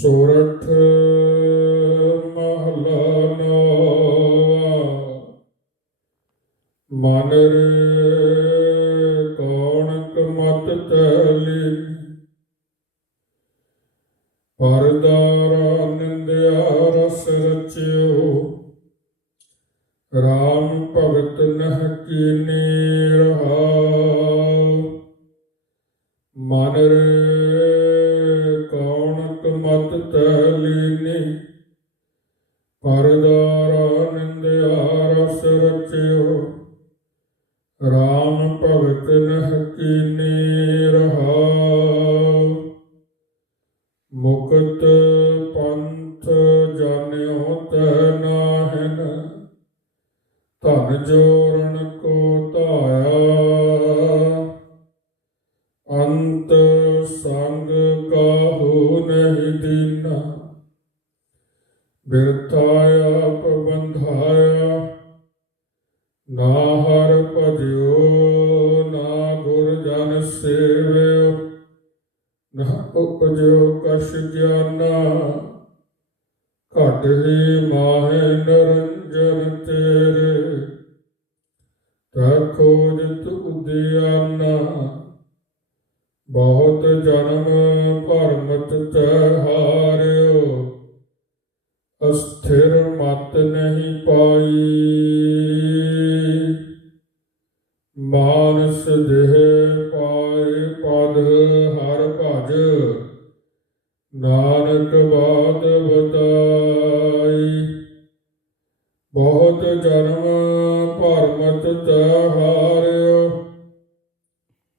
ਸੋਰਠ ਮਹਲਾ ਨੌਵਾਂ। ਮਨ ਰੇ ਕੌਣਕ ਮਤ ਤਲੀ ਪਰਦਾਰਾ ਨਿੰਦਿਆ ਰਸ ਰਚਿਓ। ਰਾਮ ਭਗਤ ਨਹ ਕੀਨੀ ਰਹਾਉ ਮਨ ਰੇ ਮਤ ਤਲੀਨੀ। ਪਰਦਾਰਾ ਨਿੰਦਿਆ ਰਸ ਰਚਿਓ ਰਾਮ ਭਗਤ ਨਹ ਕੀਨੀ ਰਹਾਉ। ਮੁਕਤ ਪੰਥ ਜਾਣਿਓ ਤੈ ਨਾਹਿਨ। ਧਨ ਜੋਰਨ ਸੰਗ ਕਾਹੂ ਨਹੀਂ ਦੀਨਾ? ਬਿਰਥਾਇਆ ਪਬੰਧਾਇਆ ਨਾ ਹਰ ਭਜਿਓ, ਨਾ ਗੁਰ ਜਨ ਸੇਵਿਓ, ਨਾ ਉਪਜਿਓ ਕਛ ਗਿਆਨਾ ਘਟ ਹੀ ਮਾਹੇ ਨਰ ਬਹੁਤ ਜਨਮ ਭਰਮਤ ਤੈ ਹਾਰਿਓ, ਅਸਥਿਰ ਮਤ ਨਹੀਂ ਪਾਈ। ਮਾਨਸ ਦੇਹ ਪਾਏ ਪਦ ਹਰ ਭਜ, ਨਾਨਕ ਬਾਤ ਬਤਾਈ। ਬਹੁਤ ਜਨਮ ਭਰਮਤ ਤੈ ਹਾਰਿਓ